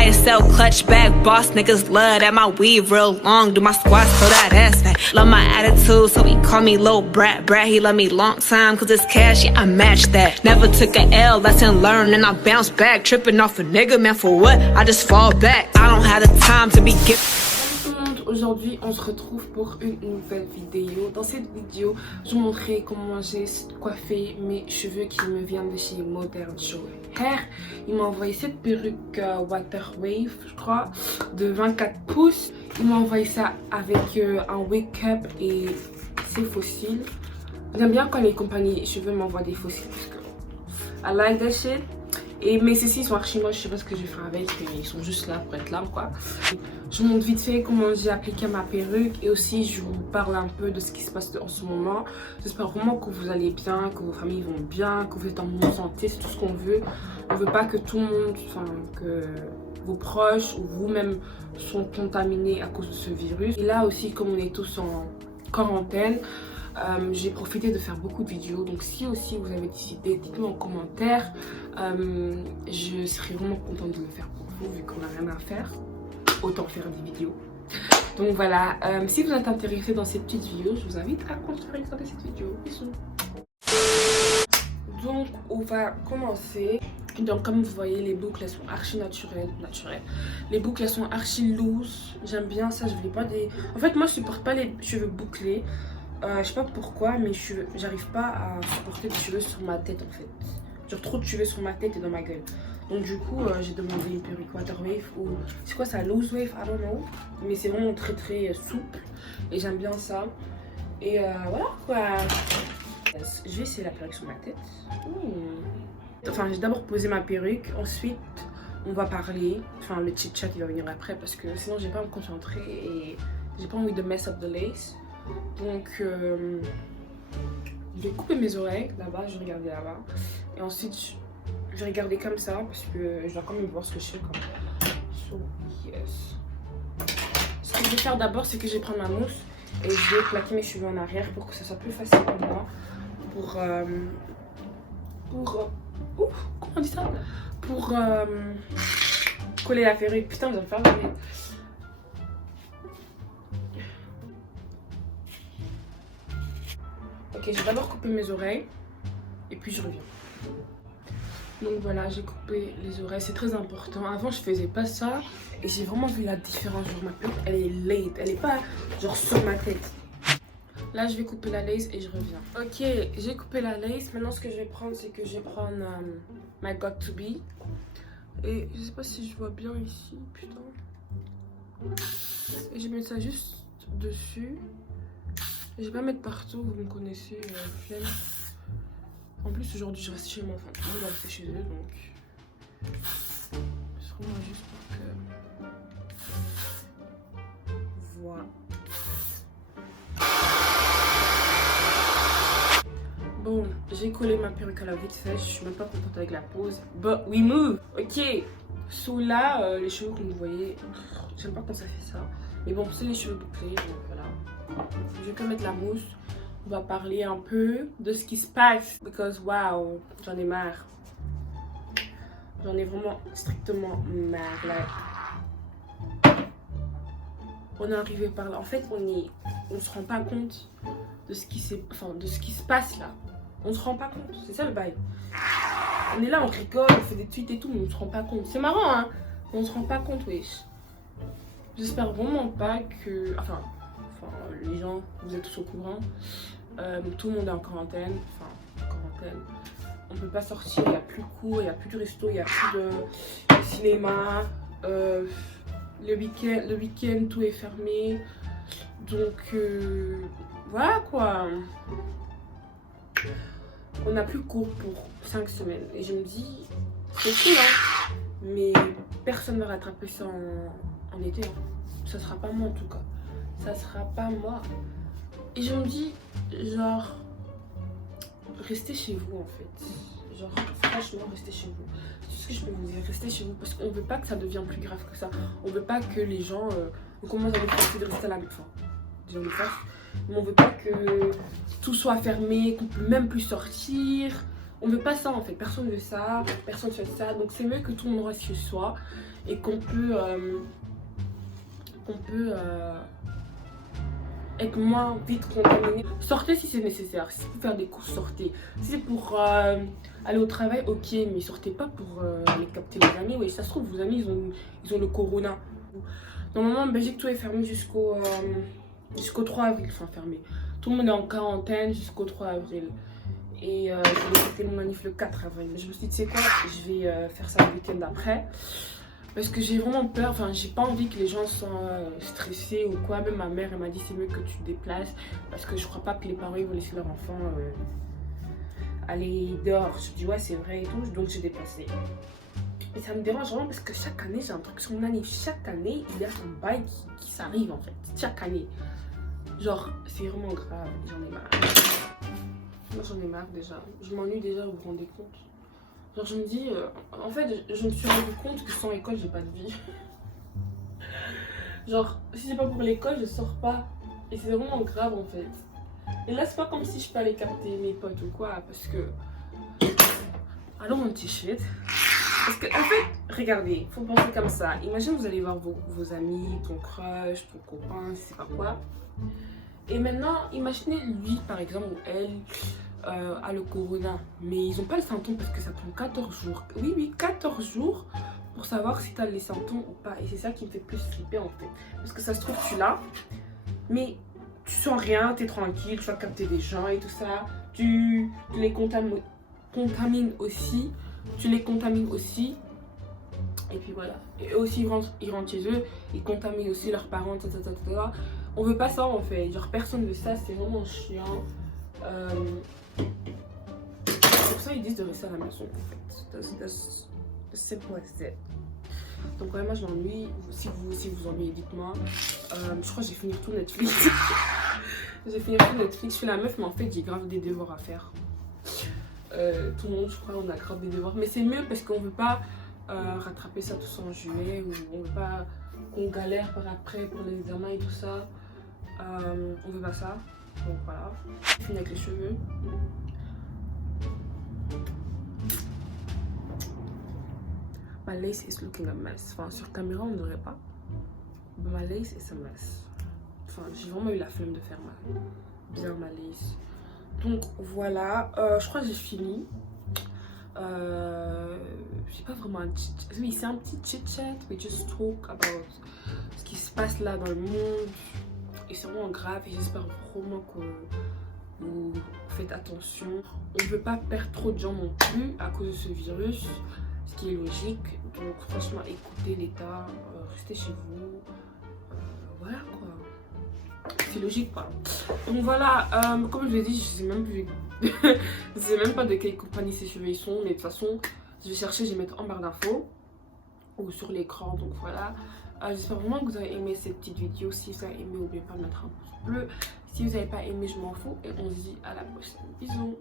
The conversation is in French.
YSL clutch back, boss niggas love that my weave real long. Do my squats so that ass fat. Love my attitude, so he call me little brat. Brat, he love me long time, cause it's cash, yeah, I match that. Never took a L, lesson learned, and I bounce back. Tripping off a nigga, man, for what? I just fall back. I don't have the time to be giving. Aujourd'hui on se retrouve pour une nouvelle vidéo. Dans cette vidéo je vous montrerai comment j'ai coiffé mes cheveux qui me viennent de chez Modern Show Hair. Il m'a envoyé cette perruque Water Wave je crois de 24 pouces. Il m'a envoyé ça avec un wake up et ses fossiles. J'aime bien quand les compagnies cheveux m'envoient des fossiles parce que I like that shit. Mais ceux-ci sont archi moches, je sais pas ce que je vais faire avec, mais ils sont juste là pour être là quoi. Je vous montre vite fait comment j'ai appliqué ma perruque et aussi je vous parle un peu de ce qui se passe en ce moment. J'espère vraiment que vous allez bien, que vos familles vont bien, que vous êtes en bonne santé, c'est tout ce qu'on veut. On veut pas que tout le monde, enfin que vos proches ou vous-même sont contaminés à cause de ce virus. Et là aussi comme on est tous en quarantaine, j'ai profité de faire beaucoup de vidéos, donc si aussi vous avez des idées, dites-moi en commentaire. Je serais vraiment contente de le faire pour vous vu qu'on n'a rien à faire, autant faire des vidéos. Donc voilà, si vous êtes intéressé dans cette petite vidéo, je vous invite à continuer à regarder cette vidéo. Bisous. Donc on va commencer. Donc comme vous voyez les boucles elles sont archi naturelles. Les boucles elles sont archi loose. J'aime bien ça, je voulais pas des... En fait moi je supporte pas les cheveux bouclés. Je sais pas pourquoi mais j'arrive pas à supporter des cheveux sur ma tête en fait. Genre trop de cheveux sur ma tête et dans ma gueule. Donc du coup j'ai demandé une perruque Water Wave ou c'est quoi ça, loose wave, I don't know. Mais c'est vraiment très très souple et j'aime bien ça. Et voilà quoi. Je vais essayer la perruque sur ma tête. Enfin j'ai d'abord posé ma perruque, ensuite on va parler. Enfin le chit chat il va venir après parce que sinon j'ai pas à me concentrer et j'ai pas envie de mess up the lace. Donc je vais couper mes oreilles là-bas, je vais regarder là-bas. Et ensuite je vais regarder comme ça parce que je dois quand même voir ce que je fais comme. So yes. Ce que je vais faire d'abord c'est que je vais prendre ma mousse et je vais plaquer mes cheveux en arrière pour que ça soit plus facile pour moi. Comment on dit ça? Pour coller la perruque. Putain vous allez me faire mal. Ok, je vais d'abord couper mes oreilles et puis je reviens. Donc voilà, j'ai coupé les oreilles, c'est très important. Avant, je faisais pas ça et j'ai vraiment vu la différence. Genre ma perruque, elle est laid, elle est pas genre sur ma tête. Là, je vais couper la lace et je reviens. Ok, j'ai coupé la lace. Maintenant, ce que je vais prendre, c'est que je vais prendre my got to be. Et je sais pas si je vois bien ici, putain. Et je vais mettre ça juste dessus. Je vais pas mettre partout, vous me connaissez, flemme. En plus aujourd'hui je reste chez moi, enfin tout le monde va rester chez eux donc. C'est vraiment juste pour que... Voilà. Bon, j'ai collé ma perruque à la vite fait, je suis même pas contente avec la pose. But we move! Ok, sous là, les cheveux que vous voyez, j'aime pas quand ça fait ça. Mais bon, c'est les cheveux bouclés, donc voilà. Je vais que mettre la mousse. On va parler un peu de ce qui se passe. Because wow, j'en ai marre. J'en ai vraiment strictement marre. Là. On est arrivé par là. En fait, on se rend pas compte de ce qui se passe là. On se rend pas compte. C'est ça le bail. On est là, on rigole, on fait des tweets et tout, mais on se rend pas compte. C'est marrant, hein. On se rend pas compte, wesh. J'espère vraiment pas que... Enfin, les gens, vous êtes tous au courant. Tout le monde est en quarantaine. Enfin, en quarantaine. On peut pas sortir, il n'y a plus de cours, il n'y a plus de resto, il n'y a plus de cinéma. Le week-end, tout est fermé. Donc, voilà quoi. On n'a plus cours pour 5 semaines. Et je me dis, c'est cool, hein. Mais personne ne va rattraper ça en été. Hein. Ça sera pas moi en tout cas. Ça sera pas moi. Et je me dis, genre, restez chez vous en fait. Genre, franchement, restez chez vous. C'est tout ce que je peux vous dire. Restez chez vous parce qu'on veut pas que ça devienne plus grave que ça. On veut pas que les gens commencent à nous forcer de rester à la maison. Disons mais on veut pas que tout soit fermé, qu'on peut même plus sortir. On veut pas ça en fait, personne veut ça, personne fait ça. Donc c'est mieux que tout le monde reste chez soi et qu'on peut être moins vite contaminé. Sortez si c'est nécessaire, si c'est pour faire des courses, sortez. Si c'est pour aller au travail, ok, mais sortez pas pour aller capter vos amis. Oui, ça se trouve, vos amis, ils ont le corona. Normalement, en Belgique, tout est fermé jusqu'au 3 avril, enfin fermé. Tout le monde est en quarantaine jusqu'au 3 avril. Et je vais fêter mon manif le 4 avril. Je me suis dit, tu sais quoi, je vais faire ça le week-end après. Parce que j'ai vraiment peur, enfin j'ai pas envie que les gens soient stressés ou quoi. Même ma mère elle m'a dit c'est mieux que tu te déplaces. Parce que je crois pas que les parents ils vont laisser leur enfant aller dehors. Je dis ouais c'est vrai et tout, donc j'ai déplacé. Et ça me dérange vraiment parce que chaque année j'ai un truc sur mon manif. Chaque année il y a un bail qui s'arrive en fait. Chaque année. Genre c'est vraiment grave, j'en ai marre. Moi j'en ai marre déjà. Je m'ennuie déjà, vous vous rendez compte? Genre je me dis, en fait je me suis rendu compte que sans école j'ai pas de vie. Genre si c'est pas pour l'école je sors pas. Et c'est vraiment grave en fait. Et là c'est pas comme si je peux aller capter mes potes ou quoi. Parce que... Allons mon petit shit. Parce que en fait, regardez, faut penser comme ça. Imagine vous allez voir vos amis, ton crush, ton copain, je sais pas quoi. Et maintenant, imaginez lui par exemple ou elle a le corona. Mais ils n'ont pas le symptôme parce que ça prend 14 jours. Oui, 14 jours pour savoir si tu as les symptômes ou pas. Et c'est ça qui me fait plus flipper en fait. Parce que ça se trouve tu l'as, mais tu sens rien, tu es tranquille, tu vas capter des gens et tout ça. Tu les contamines aussi. Tu les contamines aussi. Et puis voilà. Et eux aussi ils rentrent chez eux, ils contaminent aussi leurs parents, etc. On veut pas ça en fait. Genre personne veut ça, c'est vraiment chiant. C'est pour ça qu'ils disent de rester à la maison en fait. That's simple as that. Donc ouais, moi je m'ennuie. Si vous ennuyez, dites-moi. Je crois que j'ai fini tout Netflix. J'ai fini tout Netflix. Je suis la meuf, mais en fait j'ai grave des devoirs à faire. Tout le monde, je crois, on a grave des devoirs. Mais c'est mieux parce qu'on veut pas rattraper ça tous en juillet. Ou on veut pas qu'on galère par après pour les examens et tout ça. On veut pas ça. Donc voilà. J'ai fini avec les cheveux. Ma lace is looking a mess. Enfin, sur caméra, on n'aurait pas. Mais ma lace is a mess. Enfin, j'ai vraiment eu la flemme de faire bien ma lace. Donc voilà. Je crois que j'ai fini. J'ai pas vraiment un chit. Oui, c'est un petit chit-chat. We just talk about ce qui se passe là dans le monde. Et c'est vraiment grave. Et j'espère vraiment que vous faites attention. On ne peut pas perdre trop de gens non plus à cause de ce virus. Ce qui est logique. Donc franchement, écoutez l'État, restez chez vous. Voilà quoi. C'est logique quoi. Donc voilà, comme je l'ai dit, je sais même plus. Je sais même pas de quelle compagnie ces cheveux ils sont. Mais de toute façon, je vais chercher, je vais mettre en barre d'infos. Ou sur l'écran. Donc voilà. J'espère vraiment que vous avez aimé cette petite vidéo. Si vous avez aimé, n'oubliez pas de mettre un pouce bleu. Si vous n'avez pas aimé, je m'en fous. Et on se dit à la prochaine. Bisous.